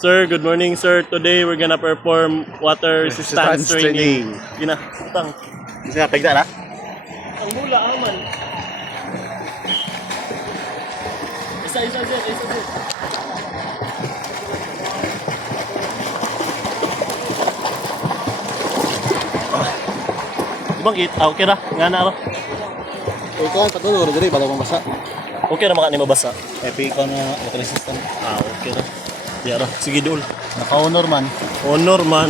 Sir, good morning, sir. Today we're gonna perform water resistance training. Gina, utang. Bisa pegda na? Ang mula aman. Isa. Ibang kita, okay ra. Nga na ra. Ikaw ang patuloy diri bala mabasa. Okay ra maka ni mabasa. Epi ikaw na water resistant. Okay ra. Di ra. Sige dul. Naka-honor man. Honor man.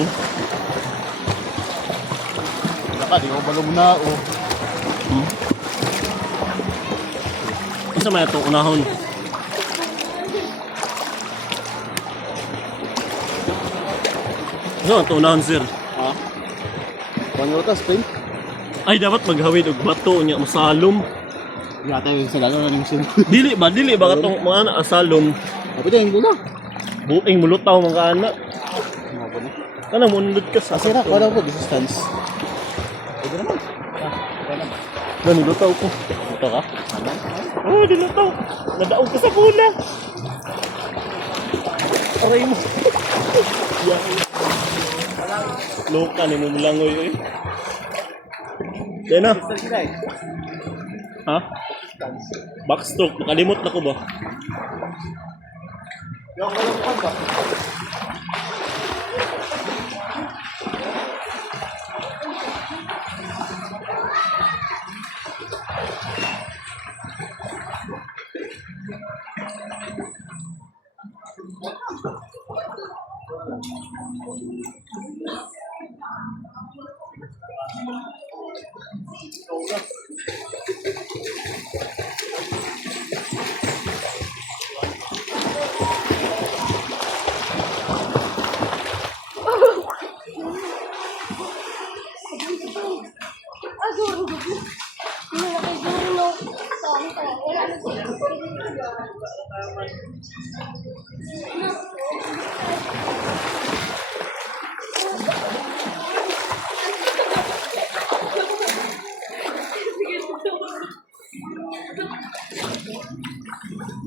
Naka di mo balo muna o. Isa may itong unahon. Ano ang unahon, sir? Ha? Kuno ta spring. Ay, dapat maghawid og bato niya masalom. Yata yung sa lalo ning sin. Dili ba katong mga anak asalom. Abi din gula. Buing mulutaw mga anak. Mo ba ni? Kana munod ka sa Asira wala ko resistance. Pwede naman. Gani lutaw ko. Ito ka? Oh, dilutaw. Nadaog ka sa pula. Aray mo. Yan. Loka ni mo mulangoy oy. Yan na. Ha? Backstroke. Nakalimot na ko ba? Yung walang ba?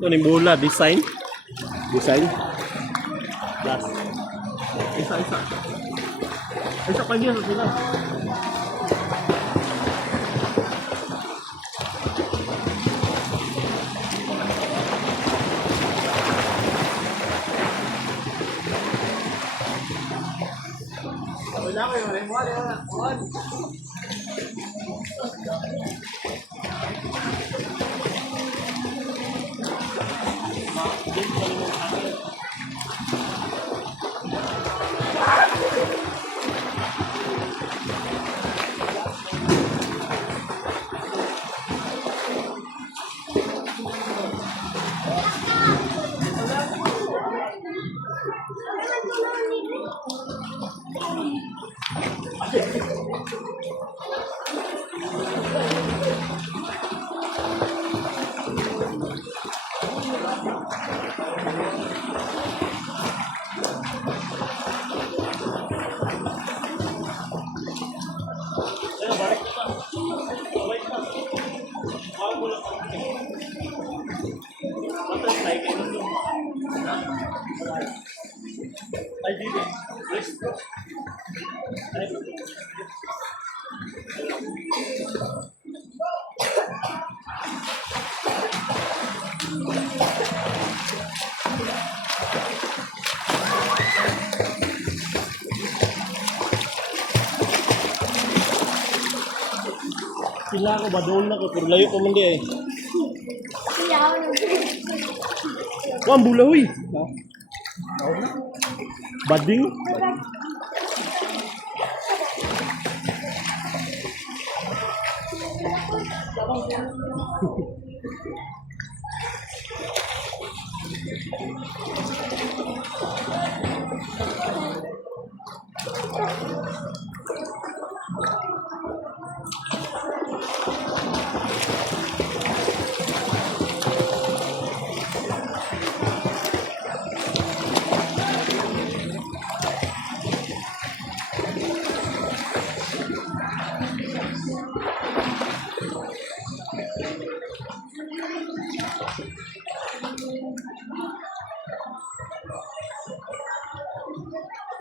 Ito ni bola. Design. Design. Last. Isa. Isa pa niya sa sila. Ay, dito. Sila ako ba doon na ko pero layo ko man di eh. Wah, ang bula huy. Bading.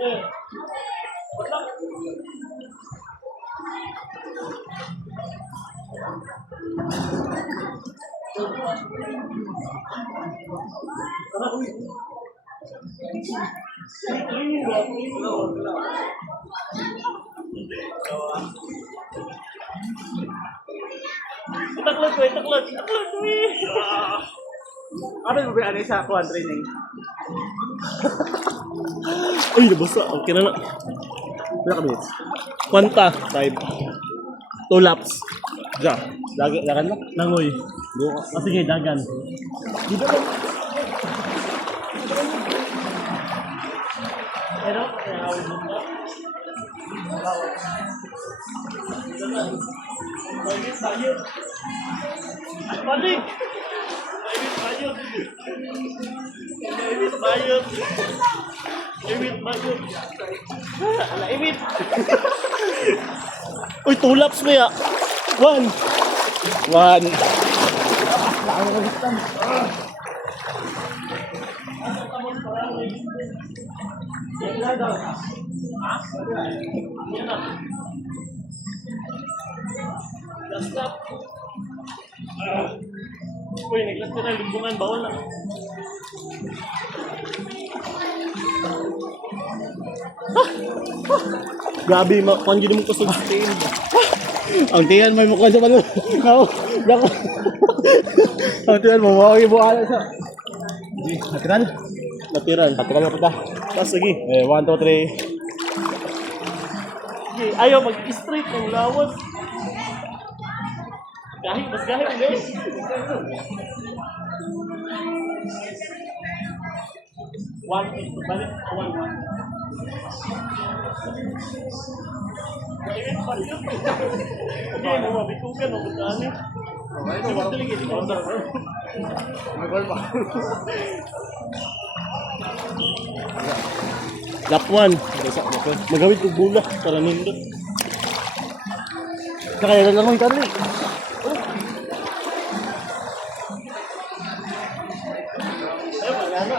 Itaklad ko, itaklad ko. Ano yung ano sa kuhan training? Uy, nabasa. Okay na na. Wala ka minutes. Kwanta. 5. 2 laps. Ja. Dagan mo? Langoy. Buka. Sige, dagan. Dito lang. Pero, kaya awin mo ba? Bayit tayo. Balik! Bayit tayo. Bayit tayo. Iwit tayo. Ala, iwit. Uy, 2 laps mo ya. 1. 1. Last lap. Uy, naglas ka na. Lumbungan, bawal na. Grabe, kung hindi mo kusog sa tingin. Ang tingnan may mukha sa palo. Ako. Ako. Ang tingnan mo, mukha yung buhala sa... Sige, natural. Natural. Natural na pa. Tapos, sige. 1, 2, 3. Sige, ayaw mag-straight ng lawas. Gahit, mas gahit, guys. One, balik, 1, 1. Mainit pa rin. Okay, mabitugan, mabutani. Sige, sige, sige. Lap 1. Magamit ko bula para nindot. Nakaya lang mo yung karli. Ayaw, magana.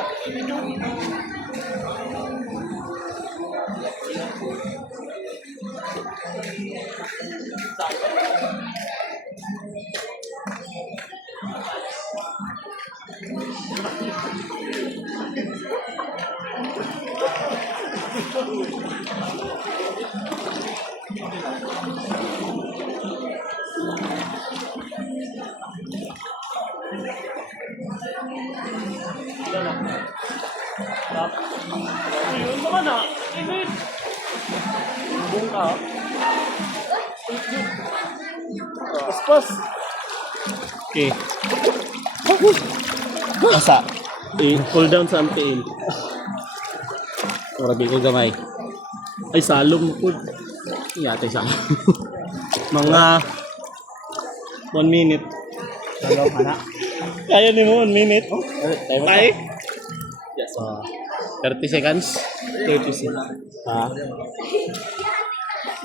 Ayun naman ah. Init. Buong ka. Paspas. Okay. Asa. Pull down sa MPL. Orabi ko gamay. Ay, salom po. Yate sa Mga 1 minute. Hello, anak. Kaya ni mo 1 minute. Tayo Tay? Yes. 30 seconds. 30 seconds. Ha?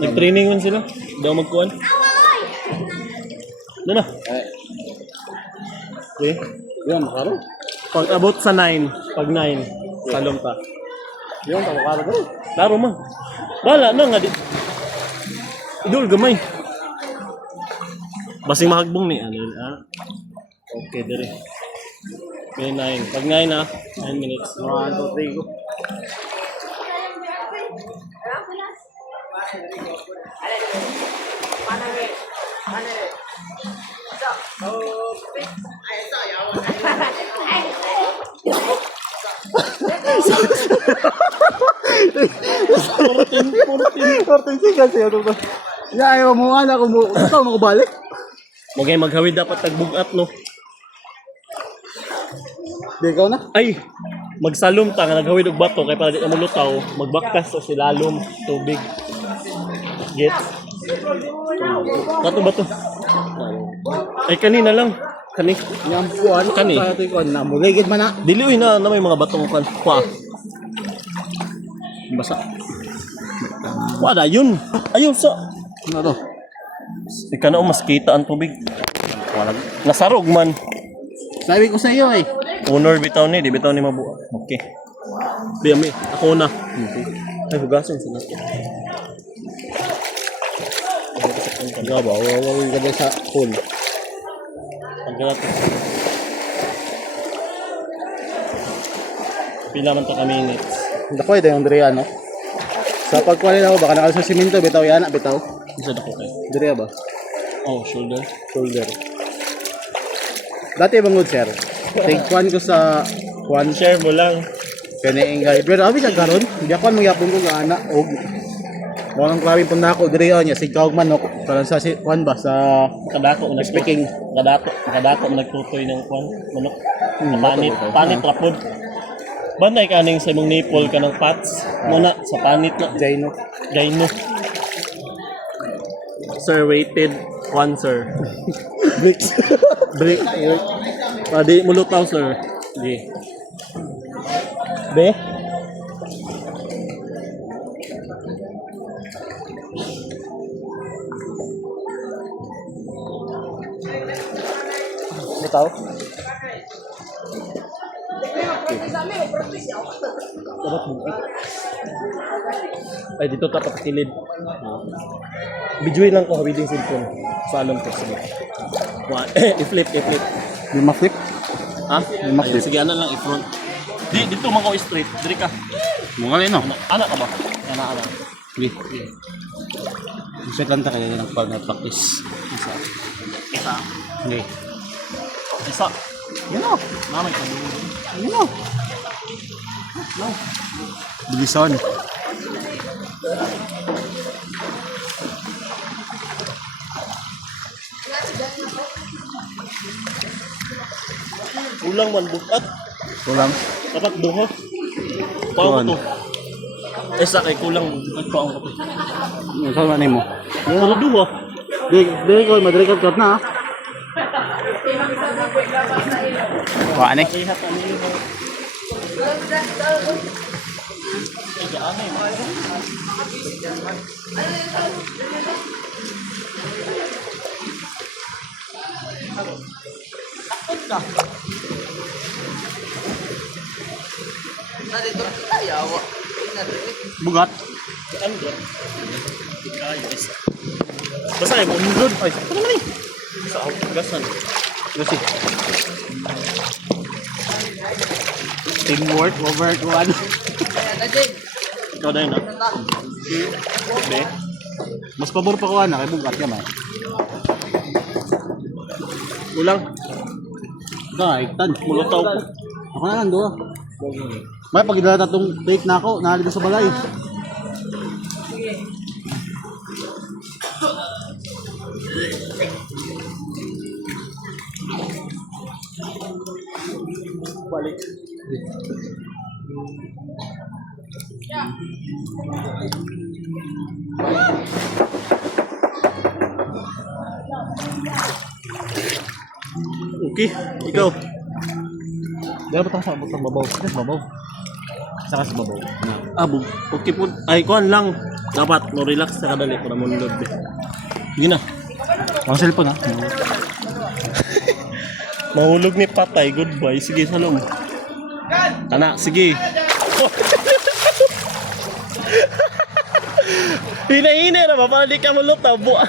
Nag-training man sila. Daw magkuhan. Doon na. Okay. Yan, makaro. Pag abot sa 9, pag 9, salom ka. Yan, makaro daw. Laro man. Bala na nga di. Idol gamay. Basing mahagbong ni ano yun, ah. Okay, dire. Okay, 9. Pag 9 ah, 9 minutes. 1, 2, 3 go. Ya, ayaw mo nga na kung ikaw makabalik. Magay maghawid dapat tagbugat no. Di ikaw na. Ay, magsalom ta nga naghawid og bato kay para di ka mulutaw, magbaktas sa silalom tubig. Get. Bato. Ay kanina lang. Kani. Yang kuan, Kani. Sa ito kuan na. Muligid man na. Dili uy na may mga batong kan. Kwa. Basa. Wala yun. Ayun sa. Ano to? Di ka na mas kita ang tubig. Wala. Nasarog man. Sabi ko sa iyo eh. Owner bitaw ni, di bitaw ni mabuo. Okay. Biyami, ako na. Ay, hugasan sa nato. Gaba, wawawin ka ba sa pool? Pagkalat. Pila man to ka minutes. Hindi ko ito yung Drea, no? Sa pagkuhanin ako, baka nakal sa siminto, bitaw yan, bitaw. Isa na ko kayo. Drea ba? Oh, shoulder. Shoulder. Dati bang good, sir? Take one ko sa one Share mo lang. kani ingay. Pero abi sa karon, di ako magyapon ko nga ana og Walang klabi pun na ako diri niya si Kawag manok para sa si Juan ba sa Kadako na speaking. Kadako man nagtutoy ng kwan manok. Panit, okay. panit rapod. Banay kaning sa imong nipple ka ng pats. Muna sa panit na Jaino. Gaino. Sir rated 1 sir. Bricks. Break. Padi mulutaw sir. Di. Be. Bitaw. Dapat bukit. Ay, dito tapat kilid. Bidyuin lang ko habiling cellphone. Sa alam ko. Sige. I-flip. Di ma-flip. Ha? Di ma-flip. Ayun, sige, ano lang i-front. Di, dito man ko straight. Diri ka. Mo gali no. Anak ka ba? Anak. Di. Isa lang ta kaya nang pag practice. Isa. Di. Isa. Yan o. Naman ka. Yan o. Bilisan. Ulang man bukat. Kulang. Dapat duho. Pao Kuan. to. Isa kay kulang bukat pa ang kapit. Ano sa mo? Pero duho. Di ko madrikat kat na. Wa ani. Lihat ano yung mga... Bugat. Ano ba? Ayos. Basta ay mo undod. Ay, sakto naman eh. Sa gasan. Kasi. Teamwork over one. Ikaw na yun ha? Be? Mas pabor pa ko ana kay bugat ka man. Ulang. Tan. Mulutaw ko. Ako na lang duha. May pagidala tatong take na ako, nahalid sa balay. Balik. Okay, ikaw. Dala ba sa butang babaw? Sa babaw. Saka sa babaw. Abo, okay po. Ay, kuhan lang. Dapat, no relax sa kadali para munod. Sige na. Ang cellphone ha. Mahulog ni patay. Goodbye. Sige, salom. Anak, sige. Hina-hina na ba? Para di ka malutaw. Buang.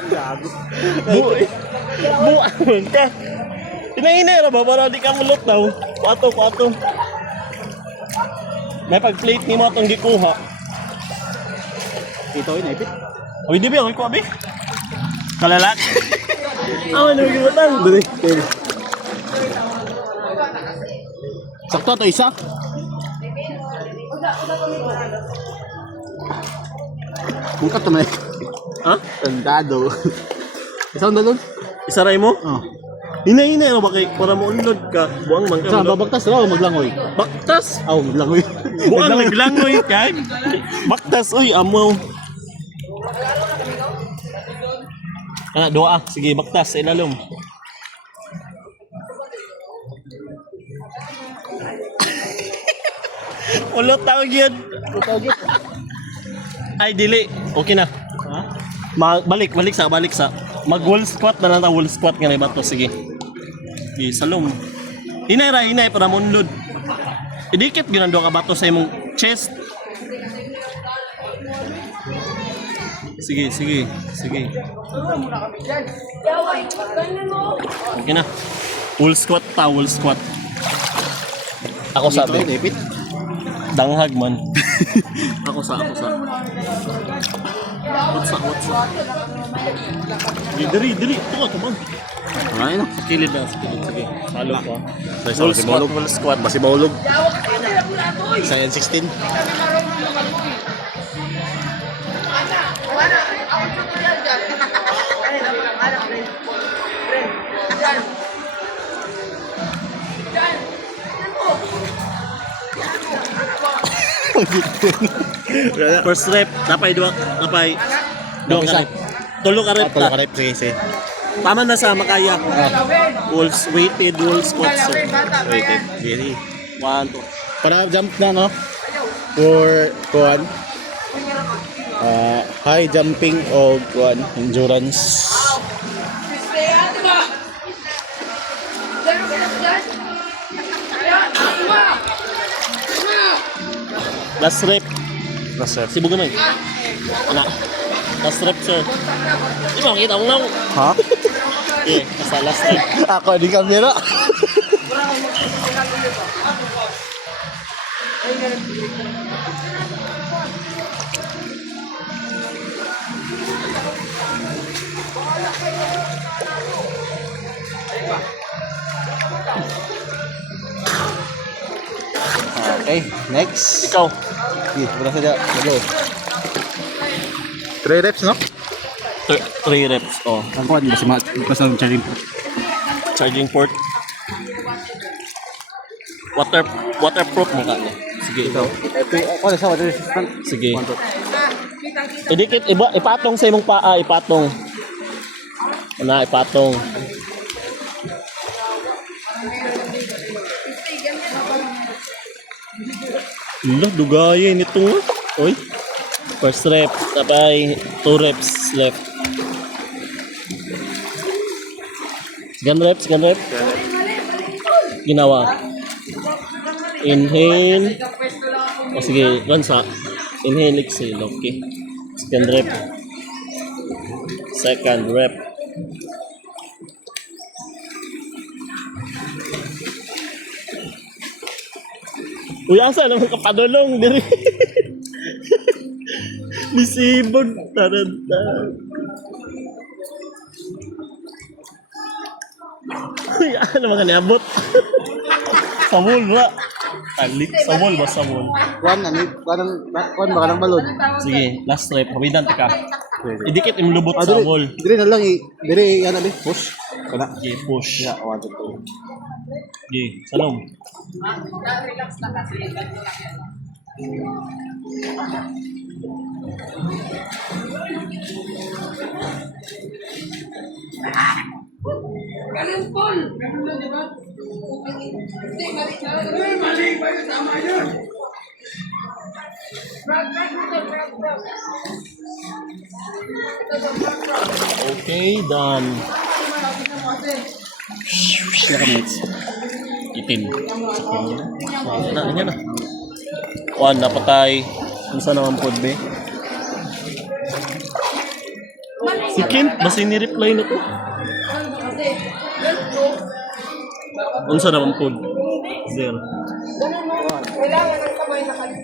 Buang ka. Hina-hina na ba? Para di ka malutaw. Kuato. May pag-plate ni mo itong gikuha. Ito ay naipit. Uy, di ba? Uy, kuha, be? Kalalak. Ano yung gibutang? Dali. Sakto to isa. Bukat to man. Ha? Tandado. Isang dalon? Isaray mo? Oh. Hina-hina na ba kay para mo unlod ka? Buang man ka. Sa babagtas raw maglangoy. Baktas! Aw, maglangoy. Buang naglangoy ka. Baktas, uy, amaw. Ana, doa. Sige, baktas sa ilalom. Ulot tawag yun. Ay, dili. Okay na. Ha? Balik sa. Mag wall squat na lang ta, wall squat nga na bato. Sige. Sige, salom. Hinay para munlod. Idikit ginando ka bato sa imong chest. Sige, sige, sige. Okay na. Wall squat ta, wall squat. Ako sabi. Ipit. Danghag man. Ako sa. What's up? Dili. Ito, man. Ay na. Sa kilid na, sige. Halo pa. Wall squat. Basi maulog. Saya 16. First rep, napay dua ka Isa. rep. Tulo ka rep Tulo ta. ka rep. Sige. Tama na sa makaya. Weighted wall squat sir. Waited. Gini. 1, 2. Para jump na no. For kuan. High jumping o kuan endurance. Last rep. Last rep. Sibugan mo. Ana. Last rep sir. Di ba makita mo na? Ha? Okay, basta last rep. Ako di kamera. Okay, next. Ikaw. Berapa saja? Go. 3 reps, no? 3 reps. Oh. Ang kuan basta charging. Charging port. Waterproof mo ka. Sige, ikaw. Kuan sa water resistant. Sige. Idikit, ipatong sa imong paa, ipatong. Ana, ipatong. Dugayin nito nga. Oy. First rep, tapay 2 reps left. Second rep. Ginawa. Inhale. O sige, gansa. Inhale, exhale. Okay. Second rep. Uy, asa naman kapadulong diri. Nisibog. Taranta. Uy, ano mga niabot? Samol ba? Talik, samol ba samol? Kuan baka nang balon. Sige, last rep. Habidan ka. Idikit imlubot sa wall. Dire na lang dire yan ali push. Kana. Okay, push. Ya, 1 2 3. Okay, salom. Ganun Paul! Ganun na, di ba? Hindi, mali. Mali ba yun? Tama yun! Brag. Okay, done. minutes. Itim. Yan na. One, napatay. Ano sa naman po, be? Si Kim, basta ni-reply na to. Unsa naman po? Zero. Kailangan ng kamay na kayo.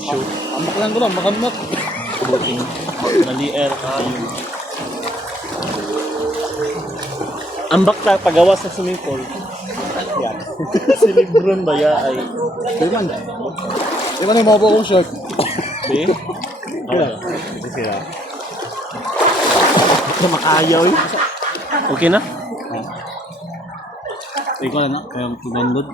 Shoot. Ambak lang ko lang, makamat. Booking. Nali-air. Ayun. Ambak ta pagawa sa swimming pool. Yan. Si Lebron ba ya ay? Di man. Di man yung mga kong short. Be? Wala. Hindi sila. Makayaw eh. Okay na? Ikaw na, kaya mag-download.